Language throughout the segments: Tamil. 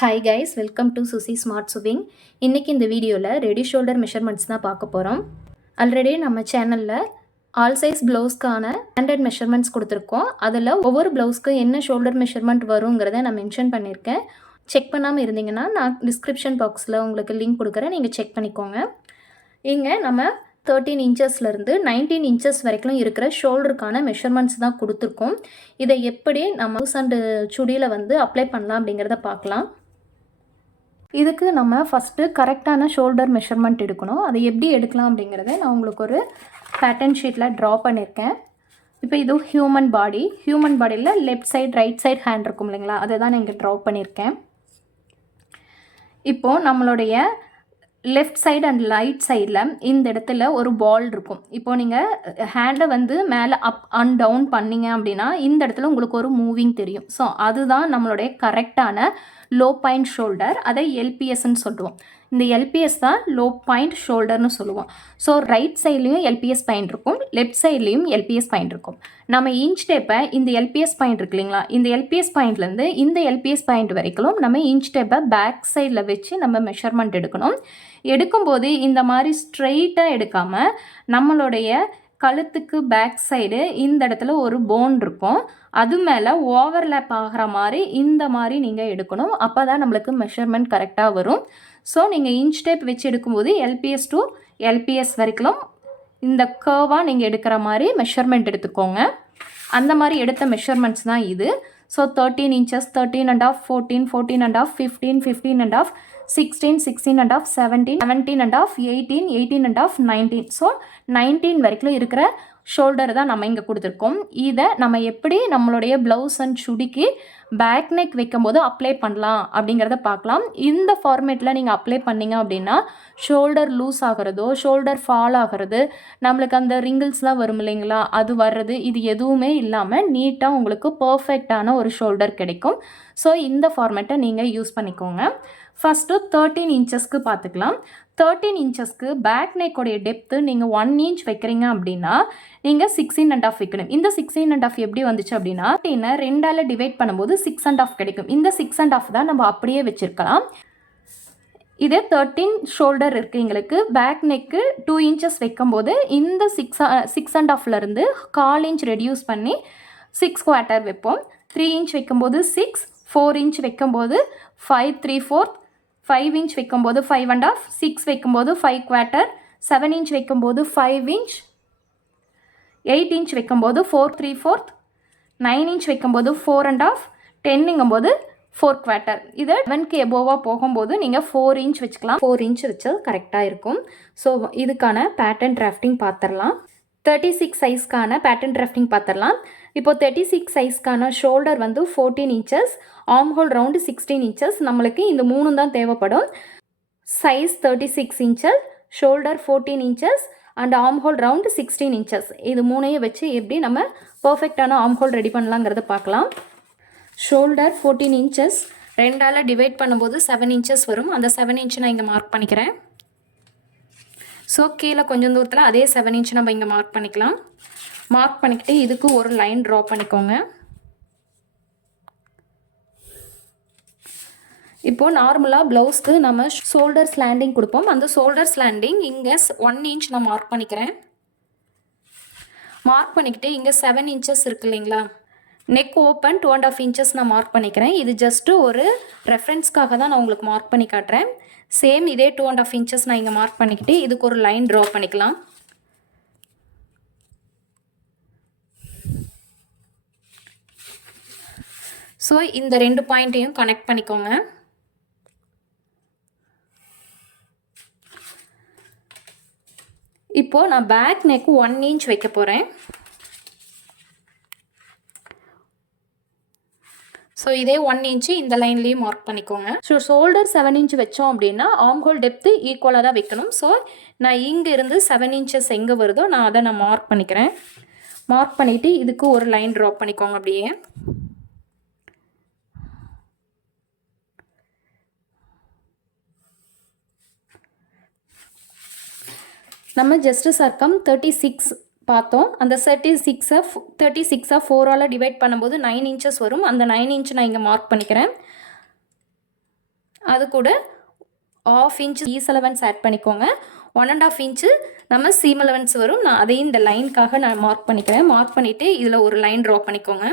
Hi guys, welcome to Susi Smart Sewing. இன்னைக்கு இந்த வீடியோவில் ரெடி ஷோல்டர் மெஷர்மெண்ட்ஸ் தான் பார்க்க போகிறோம். ஆல்ரெடி நம்ம சேனலில் ஆல் சைஸ் ப்ளவுஸ்க்கான ஸ்டாண்டர்ட் மெஷர்மெண்ட்ஸ் கொடுத்துருக்கோம். அதில் ஒவ்வொரு ப்ளவுஸ்க்கு என்ன ஷோல்டர் மெஷர்மெண்ட் வருங்கிறத நான் மென்ஷன் பண்ணியிருக்கேன். செக் பண்ணாமல் இருந்தீங்கன்னா நான் டிஸ்கிரிப்ஷன் பாக்ஸில் உங்களுக்கு லிங்க் கொடுக்குறேன், நீங்கள் செக் பண்ணிக்கோங்க. இங்கே நம்ம 13 இன்ச்சஸ்லேருந்து 19 இன்ச்சஸ் வரைக்கும் இருக்கிற ஷோல்டருக்கான மெஷர்மெண்ட்ஸ் தான் கொடுத்துருக்கோம். இதை எப்படி நம்ம ப்ளவுஸ் அண்டு சுடியில் அப்ளை பண்ணலாம் அப்படிங்கிறத பார்க்கலாம். இதுக்கு நம்ம ஃபஸ்ட்டு கரெக்டான ஷோல்டர் மெஷர்மெண்ட் எடுக்கணும். அதை எப்படி எடுக்கலாம் அப்படிங்கிறத நான் உங்களுக்கு ஒரு பேட்டர்ன் ஷீட்டில் ட்ரா பண்ணியிருக்கேன். இப்போ இது ஹியூமன் பாடியில் left side right side hand இருக்கும் இல்லைங்களா, அதை தான் நான் இங்கே ட்ரா பண்ணியிருக்கேன். இப்போது நம்மளுடைய லெஃப்ட் சைடு அண்ட் ரைட் சைடில் இந்த இடத்துல ஒரு பால் இருக்கும். இப்போது நீங்கள் ஹேண்டை மேலே அப் அண்ட் டவுன் பண்ணிங்க அப்படின்னா இந்த இடத்துல உங்களுக்கு ஒரு மூவிங் தெரியும். ஸோ அதுதான் நம்மளுடைய கரெக்டான லோ பாயிண்ட் ஷோல்டர். அதை எல்பிஎஸ்ன்னு சொல்லுவோம். இந்த எல்பிஎஸ் தான் லோ பாயிண்ட் ஷோல்டர்னு சொல்லுவோம். ஸோ ரைட் சைட்லேயும் எல்பிஎஸ் பாயிண்ட் இருக்கும், லெஃப்ட் சைட்லேயும் எல்பிஎஸ் பாயிண்ட் இருக்கும். நம்ம இன்ச் டேப்பை இந்த எல்பிஎஸ் பாயிண்ட் இருக்கு இல்லைங்களா, இந்த எல்பிஎஸ் பாயிண்ட்லேருந்து இந்த எல்பிஎஸ் பாயிண்ட் வரைக்கும் நம்ம இன்ச் டேப்பை பேக் சைடில் வச்சு நம்ம மெஷர்மெண்ட் எடுக்கணும். எடுக்கும்போது இந்த மாதிரி ஸ்ட்ரெயிட்டாக எடுக்காமல் நம்மளுடைய கழுத்துக்கு பேக் சைடு இந்த இடத்துல ஒரு போன் இருக்கும், அது மேலே ஓவர்லேப் ஆகிற மாதிரி இந்த மாதிரி நீங்கள் எடுக்கணும். அப்போ தான் நம்மளுக்கு மெஷர்மெண்ட் கரெக்டாக வரும். ஸோ நீங்கள் இன்ச் டேப் வச்சு எடுக்கும்போது எல்பிஎஸ் டு எல்பிஎஸ் வரைக்கும் இந்த கர்வாக நீங்கள் எடுக்கிற மாதிரி மெஷர்மெண்ட் எடுத்துக்கோங்க. அந்த மாதிரி எடுத்த மெஷர்மெண்ட்ஸ் தான் இது. So 13 inches, 13.5, 14, 14.5, 15, 15.5, 16, 16.5, 17, 17.5, 18, 18.5, 19. ஸோ 19 வரைக்கும் இருக்கிற ஷோல்டர் தான் நம்ம இங்கே கொடுத்துருக்கோம். இதை நம்ம எப்படி நம்மளுடைய ப்ளவுஸ் அண்ட் சுடிக்கு பேக் நெக் வைக்கும்போது அப்ளை பண்ணலாம் அப்படிங்கிறத பார்க்கலாம். இந்த ஃபார்மேட்டில் நீங்கள் அப்ளை பண்ணிங்க அப்படின்னா ஷோல்டர் லூஸ் ஆகிறதோ ஷோல்டர் ஃபால் ஆகிறது, நம்மளுக்கு அந்த ரிங்கிள்ஸ்லாம் வரும் இல்லைங்களா, அது வர்றது, இது எதுவுமே இல்லாமல் நீட்டாக உங்களுக்கு பர்ஃபெக்டான ஒரு ஷோல்டர் கிடைக்கும். ஸோ இந்த ஃபார்மேட்டை நீங்கள் யூஸ் பண்ணிக்கோங்க. ஃபஸ்ட்டு 13 இன்ச்சஸ்க்கு பார்த்துக்கலாம். 13 இன்ச்சஸ்க்கு பேக் நெக்கோடைய டெப்த்து நீங்கள் 1 இன்ச் வைக்கிறீங்க அப்படின்னா நீங்கள் 16.5 வைக்கணும். இந்த 16.5 எப்படி வந்துச்சு அப்படின்னா 10 2ஆல் டிவைட் பண்ணும்போது 6.5 கிடைக்கும். இந்த 6.5 தான் நம்ம அப்படியே வச்சுருக்கலாம். இதே 13 ஷோல்டர் இருக்குது எங்களுக்கு. பேக் நெக்கு 2 இன்ச்சஸ் வைக்கும்போது இந்த 6.5லேருந்து 1/4 இன்ச் ரெடியூஸ் பண்ணி 6/4 வைப்போம். 3 இன்ச் வைக்கும்போது 6, 4 இன்ச் வைக்கும்போது 5 3/4, 5 இன்ச் வைக்கும்போது 5.5, 6 வைக்கும்போது 5/4, 7 இன்ச் வைக்கும்போது 5 இன்ச், 8 இன்ச் வைக்கும்போது 4 3/4, 9 இன்ச் வைக்கும்போது 4.5, 10ங்கும்போது 4/4. இது 7க்கு எபோவாக போகும்போது நீங்கள் 4 இன்ச் வச்சுக்கலாம். 4 இன்ச் வச்சு கரெக்டாக இருக்கும். ஸோ இதுக்கான பேட்டர்ன் டிராஃப்டிங் பார்த்துடலாம். 36 சைஸ்க்கான பேட்டர்ன் டிராஃப்டிங் பார்த்துடலாம். இப்போ 36 சைஸ்க்கான shoulder 14 inches, armhole round 16 inches. நம்மளுக்கு இந்த 3 தான் தேவைப்படும். Size 36 inches, shoulder 14 inches and armhole round 16 inches. இது 3ஐயும் வச்சு எப்படி நம்ம பர்ஃபெக்டான ஆர்ம்ஹோல் ரெடி பண்ணலாங்கிறத பார்க்கலாம். ஷோல்டர் 14 இன்ச்சஸ் 2ஆல் டிவைட் பண்ணும்போது 7 இன்ச்சஸ் வரும். அந்த 7 இன்ச் நான் இங்கே மார்க் பண்ணிக்கிறேன். ஸோ கீழே கொஞ்சம் தூரத்தில் அதே 7 இன்ச் நம்ம இங்கே மார்க் பண்ணிக்கலாம். மார்க் பண்ணிக்கிட்டு இதுக்கு ஒரு லைன் ட்ரா பண்ணிக்கோங்க. இப்போது நார்மலாக ப்ளவுஸ்க்கு நம்ம ஷோல்டர் ஸ்லாண்டிங் கொடுப்போம். அந்த ஷோல்டர் ஸ்லாண்டிங் இங்கே 1 இன்ச் நான் மார்க் பண்ணிக்கிறேன். மார்க் பண்ணிக்கிட்டு இங்கே 7 இன்ச்சஸ் இருக்கு இல்லைங்களா, நெக் ஓப்பன் 2.5 இன்ச்சஸ் நான் மார்க் பண்ணிக்கிறேன். இது ஜஸ்ட்டு ஒரு ரெஃபரன்ஸ்க்காக தான் நான் உங்களுக்கு மார்க் பண்ணி காட்டுறேன். சேம் இதே 2.5 இன்ச்சஸ் நான் இங்கே மார்க் பண்ணிக்கிட்டு இதுக்கு ஒரு லைன் ட்ரா பண்ணிக்கலாம். ஸோ இந்த 2 பாயிண்ட்டையும் கனெக்ட் பண்ணிக்கோங்க. இப்போது நான் பேக் நெக்கு 1 இன்ச் வைக்க போகிறேன். ஸோ இதே 1 இன்ச்சு இந்த லைன்லேயும் மார்க் பண்ணிக்கோங்க. ஸோ ஷோல்டர் 7 இன்ச் வச்சோம் அப்படின்னா ஆர்ம்ஹோல் டெப்த்து ஈக்குவலாக தான் வைக்கணும். ஸோ நான் இங்கே இருந்து 7 இன்ச்சஸ் எங்கே வருதோ நான் அதை மார்க் பண்ணிக்கிறேன். மார்க் பண்ணிவிட்டு இதுக்கு ஒரு லைன் ட்ரா பண்ணிக்கோங்க. அப்படியே நம்ம ஜஸ்ட்டு சர்க்கம் 36 பார்த்தோம். அந்த 36 4ஆல் டிவைட் பண்ணும்போது 9 இன்ச்சஸ் வரும். அந்த 9 இன்ச் நான் இங்கே மார்க் பண்ணிக்கிறேன். அது கூட 1/2 இன்ச் ஈஸ் அலவன்ஸ் ஆட் பண்ணிக்கோங்க. 1.5 இன்ச்சு நம்ம சீம் அலவன்ஸ் வரும். நான் அதையும் இந்த லைனுக்காக நான் மார்க் பண்ணிக்கிறேன். மார்க் பண்ணிவிட்டு இதில் ஒரு லைன் ட்ரா பண்ணிக்கோங்க.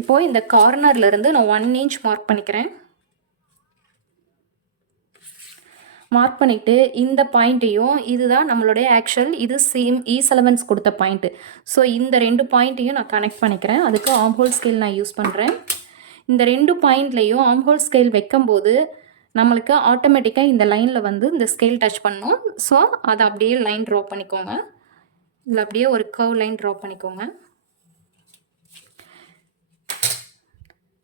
இப்போது இந்த கார்னர்லேருந்து நான் 1 இன்ச் மார்க் பண்ணிக்கிறேன். மார்க் பண்ணிவிட்டு இந்த பாயிண்ட்டையும், இதுதான் நம்மளுடைய ஆக்சுவல், இது சீம் ஈஸ் அலவன்ஸ் கொடுத்த பாயிண்ட்டு. ஸோ இந்த 2 பாயிண்ட்டையும் நான் கனெக்ட் பண்ணிக்கிறேன். அதுக்கு ஆர்ம்ஹோல் ஸ்கேல் நான் யூஸ் பண்ணுறேன். இந்த 2 பாயிண்ட்லேயும் ஆர்ம்ஹோல் ஸ்கேல் வைக்கும்போது நம்மளுக்கு ஆட்டோமேட்டிக்காக இந்த லைனில் வந்து இந்த ஸ்கேல் டச் பண்ணணும். ஸோ அதை அப்படியே லைன் ட்ரா பண்ணிக்கோங்க. இதில் அப்படியே ஒரு கர்வ் லைன் ட்ரா பண்ணிக்கோங்க.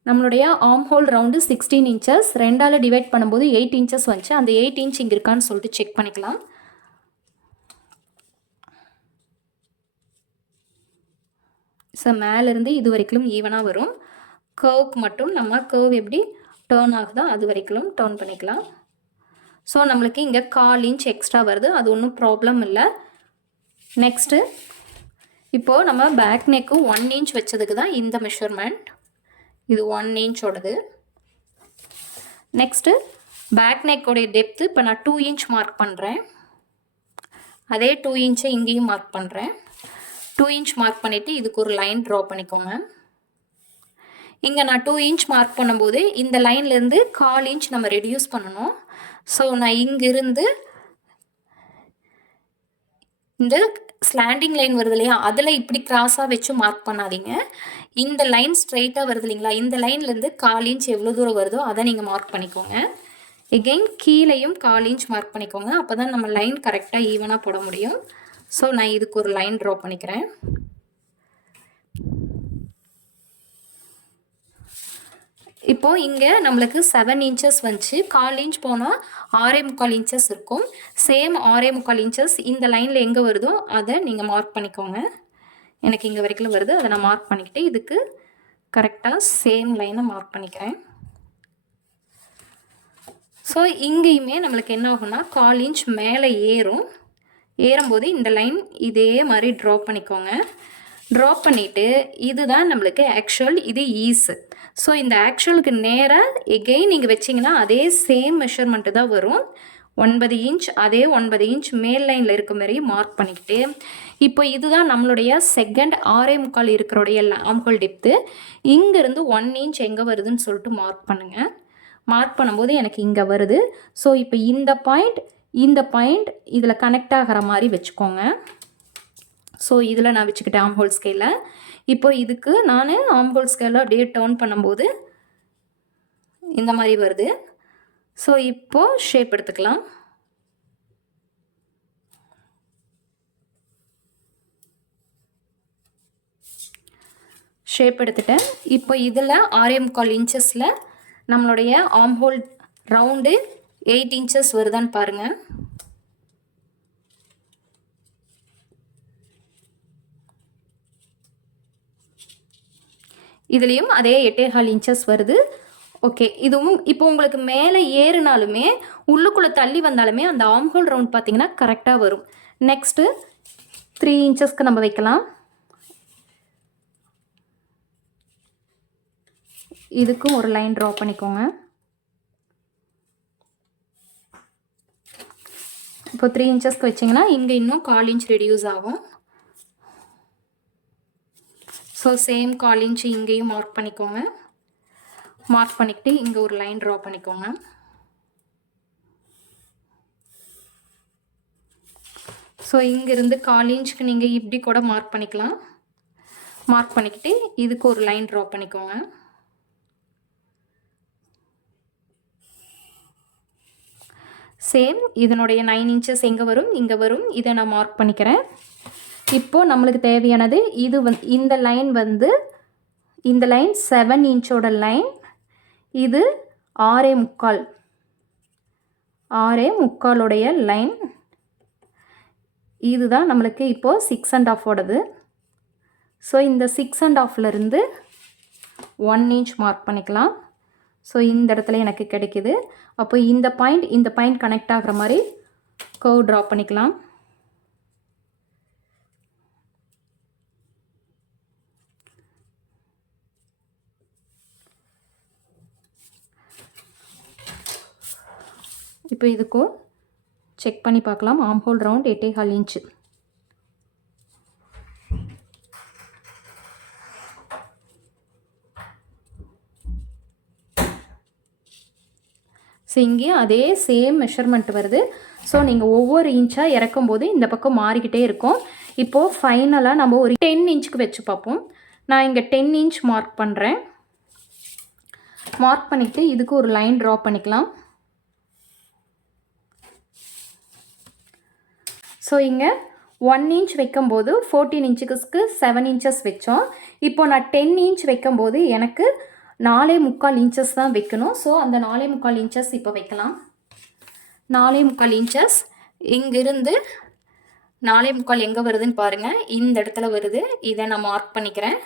நம்மளுடைய ஆர்ம்ஹோல் ரவுண்டு 16 இன்ச்சஸ், 2ஆல் டிவைட் பண்ணும்போது 8 இன்ச்சஸ் வந்துச்சு. அந்த 8 இன்ச் இங்கே இருக்கான்னு சொல்லிட்டு செக் பண்ணிக்கலாம். ஸோ மேலேருந்து இது வரைக்கும் ஈவனாக வரும். கர்வுக்கு மட்டும் நம்ம கர்வ் எப்படி டேர்ன் ஆகுதோ அது வரைக்கும் டேர்ன் பண்ணிக்கலாம். ஸோ நம்மளுக்கு இங்கே 1/4 இன்ச் எக்ஸ்ட்ரா வருது. அது ஒன்றும் ப்ராப்ளம் இல்லை. நெக்ஸ்ட்டு இப்போது நம்ம பேக் நெக்கு 1 இன்ச் வச்சதுக்கு தான் இந்த மெஷர்மெண்ட். இது 1 இன்ச்சோடது. நெக்ஸ்ட்டு பேக் நெக்கோடைய டெப்த்து இப்போ நான் 2 இன்ச் மார்க் பண்ணுறேன். அதே 2 இன்ச்சை இங்கேயும் மார்க் பண்ணுறேன். 2 இன்ச் மார்க் பண்ணிவிட்டு இதுக்கு ஒரு லைன் ட்ரா பண்ணிக்கோங்க. இங்கே நான் 2 இன்ச் மார்க் பண்ணும்போது இந்த லைன்லேருந்து 1/4 இன்ச் நம்ம ரெடியூஸ் பண்ணணும். ஸோ நான் இங்கிருந்து இந்த ஸ்லாண்டிங் லைன் வருது இல்லையா, அதில் இப்படி கிராஸாக வச்சு மார்க் பண்ணாதீங்க. இந்த லைன் ஸ்ட்ரைட்டாக வருது இல்லைங்களா, இந்த லைன்லேருந்து 1/4 இன்ச் எவ்வளோ தூரம் வருதோ அதை நீங்கள் மார்க் பண்ணிக்கோங்க. எகெயின் கீழேயும் 1/4 இன்ச் மார்க் பண்ணிக்கோங்க. அப்போ தான் நம்ம லைன் கரெக்டாக ஈவனாக போட முடியும். ஸோ நான் இதுக்கு ஒரு லைன் ட்ரா பண்ணிக்கிறேன். இப்போது இங்கே நம்மளுக்கு 7 இன்ச்சஸ் வந்துச்சு. 1/4 இன்ச் போனால் 6.25 இன்ச்சஸ் இருக்கும். சேம் 6.25 இன்ச்சஸ் இந்த லைனில் எங்கே வருதோ அதை நீங்கள் மார்க் பண்ணிக்கோங்க. எனக்கு இங்கே வரைக்கும் வருது, அதை நான் மார்க் பண்ணிக்கிட்டு இதுக்கு கரெக்டாக சேம் லைனை மார்க் பண்ணிக்கிறேன். ஸோ இங்கேயுமே நம்மளுக்கு என்ன ஆகும்னா 1/4 இன்ச் மேலே ஏறும்போது இந்த லைன் இதே மாதிரி ட்ரா பண்ணிக்கோங்க. ட்ரா பண்ணிவிட்டு இதுதான் நம்மளுக்கு ஆக்சுவல், இது ஈஸு. ஸோ இந்த ஆக்சுவலுக்கு நேராக எகெயின் நீங்கள் வச்சிங்கன்னா அதே சேம் மெஷர்மெண்ட்டு தான் வரும். 9 இன்ச், அதே 9 இன்ச் மேல் லைனில் இருக்க மாதிரி மார்க் பண்ணிக்கிட்டு இப்போ இதுதான் நம்மளுடைய செகண்ட் 6.25 இருக்கிறோடைய ஆர்ம்ஹோல் டெப்த்து. இங்கேருந்து 1 இன்ச் எங்கே வருதுன்னு சொல்லிட்டு மார்க் பண்ணுங்கள். மார்க் பண்ணும்போது எனக்கு இங்கே வருது. ஸோ இப்போ இந்த பாயிண்ட் இதில் கனெக்ட் ஆகிற மாதிரி வச்சுக்கோங்க. ஸோ இதில் நான் வச்சுக்கிட்டேன் ஆர்ம்ஹோல் ஸ்கேலில். இப்போ இதுக்கு நான் ஆர்ம்ஹோல் ஸ்கேலில் அப்படியே டர்ன் பண்ணும்போது இந்த மாதிரி வருது. ஸோ இப்போது ஷேப் எடுத்துக்கலாம். ஷேப் எடுத்துட்டேன். இப்போ இதில் 6.25 இன்ச்சஸில் நம்மளுடைய ஆர்ம்ஹோல் ரவுண்டு 8 இன்ச்சஸ் வருதான்னு பாருங்கள். இதுலேயும் அதே 8.25 இன்ச்சஸ் வருது. ஓகே, இதுவும் இப்போ உங்களுக்கு மேலே ஏறினாலுமே உள்ளுக்குள்ளே தள்ளி வந்தாலுமே அந்த ஆர்ம்ஹோல் ரவுண்ட் பார்த்திங்கன்னா கரெக்டாக வரும். நெக்ஸ்ட்டு 3 இன்ச்சஸ்க்கு நம்ம வைக்கலாம். இதுக்கும் ஒரு லைன் ட்ரா பண்ணிக்கோங்க. இப்போ 3 இன்ச்சஸ்க்கு வச்சிங்கன்னா இங்கே இன்னும் 1/4 இன்ச் ரெடியூஸ் ஆகும். ஸோ சேம் 1/4 இன்ச் இங்கேயும் மார்க் பண்ணிக்கோங்க. மார்க் பண்ணிக்கிட்டு இங்கே ஒரு லைன் ட்ரா பண்ணிக்கோங்க. ஸோ இங்கேருந்து 1/4 இன்ச்சுக்கு நீங்கள் இப்படி கூட மார்க் பண்ணிக்கலாம். மார்க் பண்ணிக்கிட்டு இதுக்கு ஒரு லைன் ட்ரா பண்ணிக்கோங்க. சேம் இதனுடைய 9 இன்ச்சஸ் எங்கே வரும், இங்கே வரும். இதை நான் மார்க் பண்ணிக்கிறேன். இப்போது நம்மளுக்கு தேவையானது இது இந்த லைன் இந்த லைன் 7 இன்ச்சோட லைன். இது 6.25 லைன். இதுதான் நம்மளுக்கு இப்போது 6.5 ஸோ இந்த 6.5 1 இன்ச் மார்க் பண்ணிக்கலாம். ஸோ இந்த இடத்துல எனக்கு கிடைக்குது. அப்போ இந்த பாயிண்ட் கனெக்ட் ஆகிற மாதிரி கர்வ் ட்ரா பண்ணிக்கலாம். இப்போ இதுக்கும் செக் பண்ணி பார்க்கலாம். Armhole round 8.25 inch. ஸோ இங்கேயும் அதே சேம் மெஷர்மெண்ட் வருது. ஸோ நீங்கள் ஒவ்வொரு இன்ச்சாக இறக்கும்போது இந்த பக்கம் மாறிக்கிட்டே இருக்கும். இப்போது ஃபைனலாக நம்ம ஒரு 10 இன்ச்சுக்கு வச்சு பார்ப்போம். நான் இங்கே 10 இன்ச் மார்க் பண்ணுறேன். மார்க் பண்ணிவிட்டு இதுக்கு ஒரு லைன் ட்ரா பண்ணிக்கலாம். ஸோ இங்கே 1 இன்ச் வைக்கும்போது 14 இன்ச்சுக்கு 7 இன்ச்சஸ் வச்சோம். இப்போ நான் 10 இன்ச் வைக்கும்போது எனக்கு 4.25 இன்ச்சஸ் தான் வைக்கணும். ஸோ அந்த 4.25 இன்ச்சஸ் இப்போ வைக்கலாம். 4.25 இன்ச்சஸ் இங்கிருந்து 4.25 எங்கே வருதுன்னு பாருங்கள். இந்த இடத்துல வருது. இதை நான் மார்க் பண்ணிக்கிறேன்.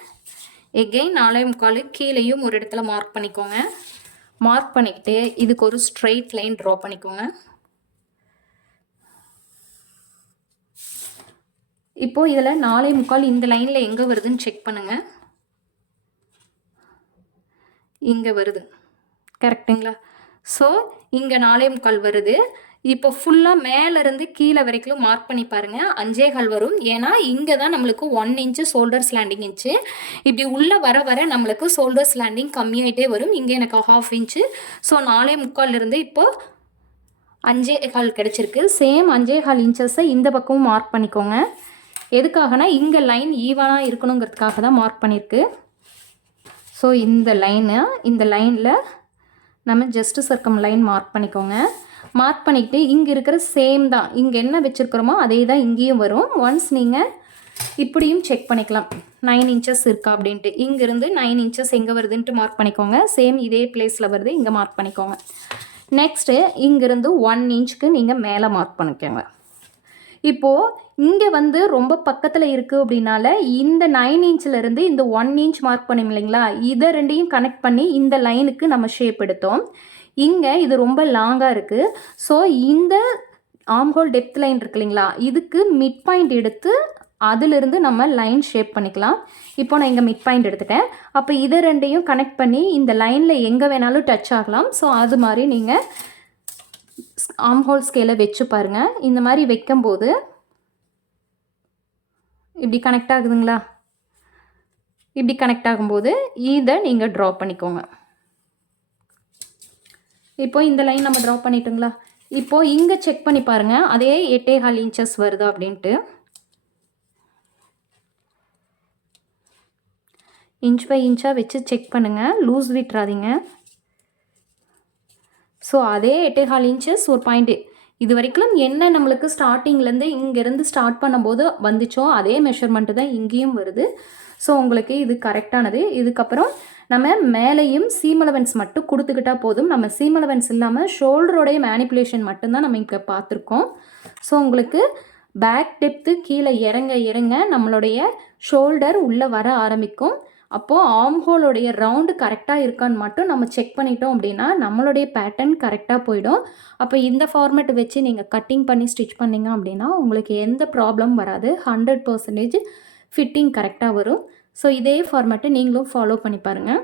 எகெயின் 4.25 கீழேயும் ஒரு இடத்துல மார்க் பண்ணிக்கோங்க. மார்க் பண்ணிக்கிட்டு இதுக்கு ஒரு ஸ்ட்ரெயிட் லைன் ட்ரா பண்ணிக்கோங்க. இப்போது இதில் 4.25 இந்த லைனில் எங்கே வருதுன்னு செக் பண்ணுங்கள். இங்கே வருது, கரெக்டுங்களா? ஸோ இங்கே 4.25 வருது. இப்போ ஃபுல்லாக மேலேருந்து கீழே வரைக்கும் மார்க் பண்ணி பாருங்கள். 5.25 வரும். ஏன்னா இங்கே தான் நம்மளுக்கு 1 இன்ச்சு ஷோல்டர் ஸ்லாண்டிங் இன்ச்சு. இப்படி உள்ளே வர வர நம்மளுக்கு ஷோல்டர் ஸ்லாண்டிங் கம்மியாகிட்டே வரும். இங்கே எனக்கு 1/2 இன்ச்சு. ஸோ 4.25 இப்போது 5.25 கிடச்சிருக்கு. சேம் 5.25 இன்ச்சஸை இந்த பக்கமும் மார்க் பண்ணிக்கோங்க. எதுக்காகனா இங்கே லைன் ஈவனாக இருக்கணுங்கிறதுக்காக தான் மார்க் பண்ணியிருக்கு. ஸோ இந்த லைனில் நம்ம ஜஸ்ட் சர்க்கம் லைன் மார்க் பண்ணிக்கோங்க. மார்க் பண்ணிக்கிட்டு இங்கே இருக்கிற சேம் தான், இங்கே என்ன வச்சுருக்கிறோமோ அதே தான் இங்கேயும் வரும். ஒன்ஸ் நீங்கள் இப்படியும் செக் பண்ணிக்கலாம் 9 இன்ச்சஸ் இருக்கா அப்படின்ட்டு. இங்கேருந்து 9 இன்ச்சஸ் எங்கே வருதுன்ட்டு மார்க் பண்ணிக்கோங்க. சேம் இதே பிளேஸில் வருது, இங்கே மார்க் பண்ணிக்கோங்க. நெக்ஸ்ட்டு இங்கேருந்து 1 இன்ச்சுக்கு நீங்கள் மேலே மார்க் பண்ணிக்கோங்க. இப்போது இங்கே வந்து ரொம்ப பக்கத்தில் இருக்குது அப்படின்னால இந்த 9 இன்ச்சிலேருந்து இந்த 1 இன்ச் மார்க் பண்ணோம் இல்லைங்களா, இதை ரெண்டையும் கனெக்ட் பண்ணி இந்த லைனுக்கு நம்ம ஷேப் எடுத்தோம். இங்கே இது ரொம்ப லாங்காக இருக்குது. ஸோ இந்த ஆம்ஹோல் டெப்த் லைன் இருக்கு இல்லைங்களா, இதுக்கு மிட் பாயிண்ட் எடுத்து அதிலிருந்து நம்ம லைன் ஷேப் பண்ணிக்கலாம். இப்போ நான் இங்கே மிட் பாயிண்ட் எடுத்துட்டேன். அப்போ இதை ரெண்டையும் கனெக்ட் பண்ணி இந்த லைனில் எங்கே வேணாலும் டச் ஆகலாம். ஸோ அது மாதிரி நீங்கள் ஆம்ஹோல் ஸ்கேலை வச்சு பாருங்கள். இந்த மாதிரி வைக்கும்போது இப்படி கனெக்ட் ஆகுதுங்களா? இப்படி கனெக்ட் ஆகும்போது இதை நீங்கள் ட்ரா பண்ணிக்கோங்க. இப்போ இந்த லைன் நம்ம ட்ரா பண்ணிட்டோங்களா? இப்போது இங்கே செக் பண்ணி பாருங்கள், அதே 8.25 இன்ச்சஸ் வருதா அப்படின்ட்டு. இன்ச் பை இன்ச்சாக வச்சு செக் பண்ணுங்கள், லூஸ் விட்டுறாதீங்க. ஸோ அதே 8.25 இன்ச்சஸ் ஒரு பாயிண்ட்டு. இது வரைக்கும் என்ன நம்மளுக்கு ஸ்டார்டிங்லேருந்து இங்கேருந்து ஸ்டார்ட் பண்ணும்போது வந்துச்சோ அதே மெஷர்மெண்ட்டு தான் இங்கேயும் வருது. ஸோ உங்களுக்கு இது கரெக்டானது. இதுக்கப்புறம் நம்ம மேலேயும் சீம் அலவன்ஸ் மட்டும் கொடுத்துக்கிட்டா போதும். நம்ம சீம் அலவன்ஸ் இல்லாமல் ஷோல்டரோடைய மேனிப்புலேஷன் மட்டும்தான் நம்ம இங்கே பார்த்துருக்கோம். ஸோ உங்களுக்கு பேக் டெப்த்து கீழே இறங்க இறங்க நம்மளுடைய ஷோல்டர் உள்ளே வர ஆரம்பிக்கும். அப்போது ஆம்ஹோலோடைய ரவுண்டு கரெக்டாக இருக்கான்னு மட்டும் நம்ம செக் பண்ணிட்டோம் அப்படின்னா நம்மளுடைய பேட்டர்ன் கரெக்டாக போயிடும். அப்போ இந்த ஃபார்மேட் வச்சு நீங்கள் கட்டிங் பண்ணி ஸ்டிச் பண்ணிங்க அப்படின்னா உங்களுக்கு எந்த ப்ராப்ளம் வராது. 100% ஃபிட்டிங் கரெக்டாக வரும். ஸோ இதே ஃபார்மேட்டை நீங்களும் ஃபாலோ பண்ணி பாருங்கள்.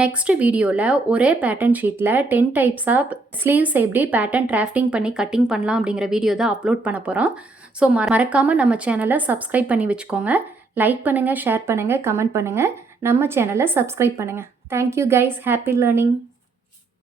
நெக்ஸ்ட் வீடியோவில் ஒரே பேட்டர்ன் ஷீட்டில் 10 டைப்ஸ் ஆஃப் ஸ்லீவ்ஸ் எப்படி பேட்டர்ன் டிராஃப்டிங் பண்ணி கட்டிங் பண்ணலாம் அப்படிங்கிற வீடியோ தான் அப்லோட் பண்ண போகிறோம். ஸோ மறக்காமல் நம்ம சேனலை சப்ஸ்கிரைப் பண்ணி வச்சுக்கோங்க. லைக் பண்ணுங்கள், ஷேர் பண்ணுங்கள், கமெண்ட் பண்ணுங்கள். நம்ம சேனலை சப்ஸ்கிரைப் பண்ணுங்கள். Thank you guys. Happy learning.